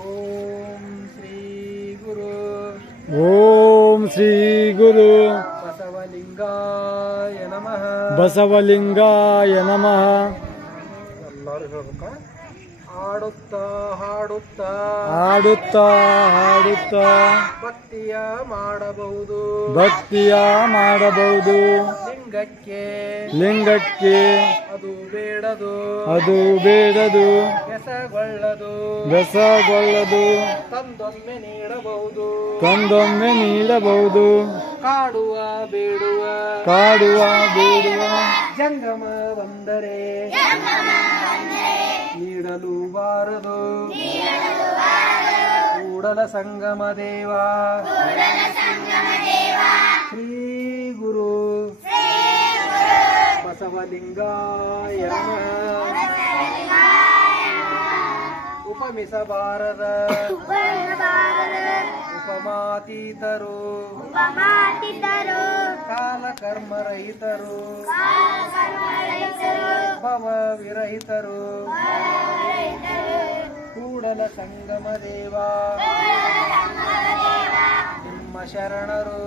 ಓಂ ಶ್ರೀ ಗುರು ಓಂ ಶ್ರೀ ಗುರು ಬಸವಲಿಂಗಾಯ ನಮಃ. ಬಸವಲಿಂಗಾಯ ನಮಃ. ಎಲ್ಲರೂ ಹೇಳ್ಬೇಕಾ? ಹಾಡುತ್ತಾ ಹಾಡುತ್ತಾ ಹಾಡುತ್ತಾ ಹಾಡುತ್ತಾ ಭಕ್ತಿಯ ಮಾಡಬಹುದು. ಭಕ್ತಿಯ ಮಾಡಬಹುದು. ಲಿಂಗಕ್ಕೆ ಲಿಂಗಕ್ಕೆ ಅದು ಬೇಡದು, ಅದು ಬೇಡದು, ಬೆಸಗೊಳ್ಳದು. ಬೆಸಗೊಳ್ಳದು. ತಂದೊಮ್ಮೆ ನೀಡಬಹುದು, ತಂದೊಮ್ಮೆ ನೀಡಬಹುದು. ಕಾಡುವ ಬೇಡುವ ಕಾಡುವ ಬೇಡುವ ಜಂಗಮ ಬಂದರೆ ನೀಡಲು ಬಾರದು. ಕೂಡಲ ಸಂಗಮ ದೇವ ಶ್ರೀ ಗುರು ಬಸವಲಿಂಗಾಯ ನಮಃ. ಉಪಮಿಸಬಾರದ ಉಪಮಾತೀತರು ಕಾಲ ಕರ್ಮ ರಹಿತರು ಭವ ವಿರಹಿತರು ಕೂಡಲ ಸಂಗಮ ದೇವ ನಿಮ್ಮ ಶರಣರು